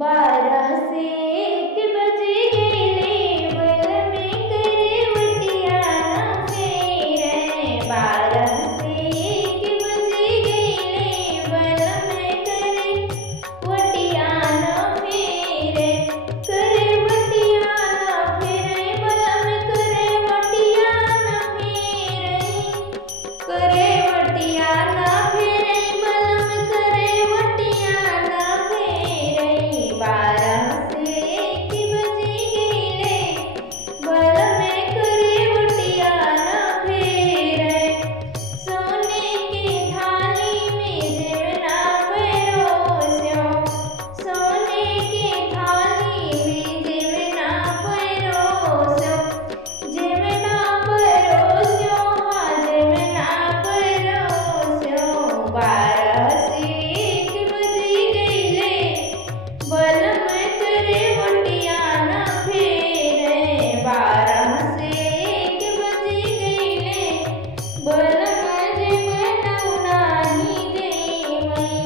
12 से 1 बज गेले बल में करे वटिया न फेरे। 12 से 1 बज गेले बल में करे वटिया न फेरे। करे वटिया न फेरे बल में करे वटिया न फेरे। करे वटिया न फेरे बल में करे वटिया न फेरे। 12 से 1 बज गेले बल में करे वटिया न फेरे। सोने की थाली में जेवना परोस्यो। सोने की थाली में जेवना परोस्यो। जेवना परोस्यो हाँ जेवना परोस्यो। 12 से 1 बज गेले बल में करे वटिया न फेरे। 12 से 1 बज गेले बल में जेवना नाही जेवई।